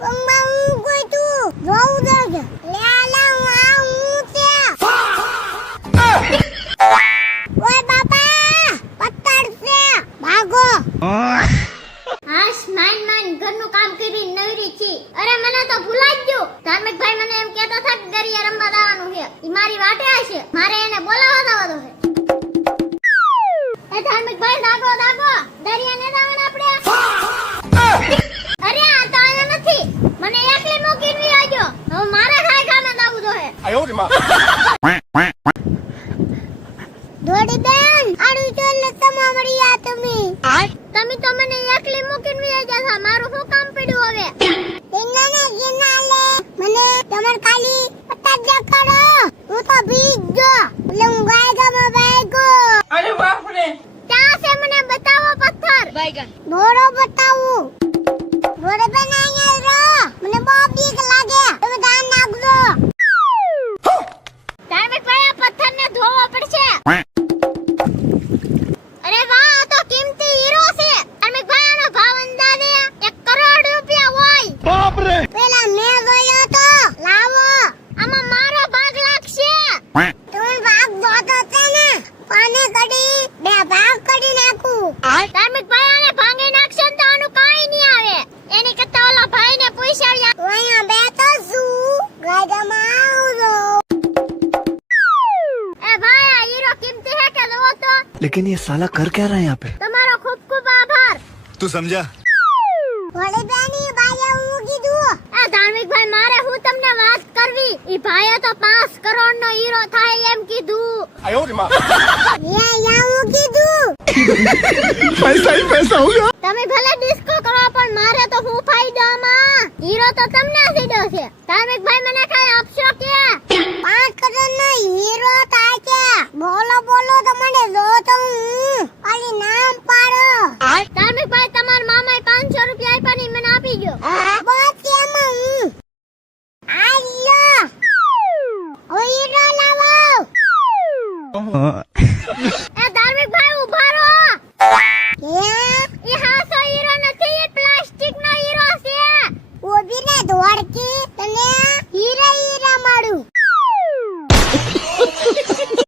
પંગમાં હું કોઈ તું જોઉં દે લે આલા હું આવું છે ઓય બાપા પત્તર છે ભાગો હાશ માન ઘરનું કામ કરી નવરી છી અરે મને તો ભૂલાઈ ગયું ધાર્મિક ભાઈ મને એમ કહેતો था કે દરિયા રમવા જવાનું છે ઈ મારી વાટે હશે મારે એને બોલાવવા જવાનો છે એ ધાર્મિક ભાઈ દાગો દરિયા ને જવાનું આપણે અરે આ તો આયા નથી મને એકલી મૂકીને આવજો હવે મારે ખાઈ ખાને દાવું જોહે આયો રે માં દોડી બેન આડું ચાલ તમારી આ તમે તો મને એકલી મૂકીને આવી જા મારું શું કામ પડ્યું હવે તેનાને ગિનાલે મને તમાર ખાલી પતા જ કરો હું તો ભીજ ગયો એટલે હું ગાયગામાં ભાગો અરે બાપ રે ક્યાં છે મને બતાવો પથ્થર બાઈગન દોડો બતાવું દોડે બેન અહીંયા રહો મને બહુ બીક લાગે તમે ધ્યાન નાખજો ધાર્મિક ભાઈ આ પથ્થરને ધોવો પડશે અરે વાહ આ તો કિંમતી હીરો છે ધાર્મિક ભાઈ આનો ભાવ અંદાજે 1 કરોડ રૂપિયા હોય બાપ રે પેલા મેં જોયો તો લાવો આમાં મારો ભાગ લાગશે તમે ભાગ જોતો છે ને પાને કડી બે ભાગ કરી નાખું ધાર્મિક ભાઈ આને ભાંગી નાખશે તો આનું કાઈ નહીં આવે એની કરતા ઓલા ભાઈને પૂછ્યા અહીંયા બેઠો છું ગાડામાં આવજો એ ભાઈ આ હીરો કિંમતી હે કે લો તો लेकिन ये साला कर क्या रहा है यहाँ पे તમારો ખૂબ ખૂબ આભાર तू समझा ભોળી બેની બાયા હું કીધું આ ધાર્મિક ભાઈ મારે હું તમને વાત કરવી ઈ ભાઈએ તો 5 કરોડ નો હીરો થાય એમ કીધું આયો રે માં યા હું કીધું पैसा ही पैसा होगा તમે ભલે ડિસ્કો કરો પણ મારે તો હું ફાયદો આમાં હીરો તો તમને સીધો છે ધાર્મિક ભાઈ મને કઈ આપશો કે 5 કરોડ નો હીરો થાય કે બોલો તો મને જો તો હું ખાલી નામ પાડો ધાર્મિક ભાઈ તમાર મામાએ 500 રૂપિયા આપ્યા ની મને આપી ગયો બસ એમાં હું આલ્યો હીરો લાવો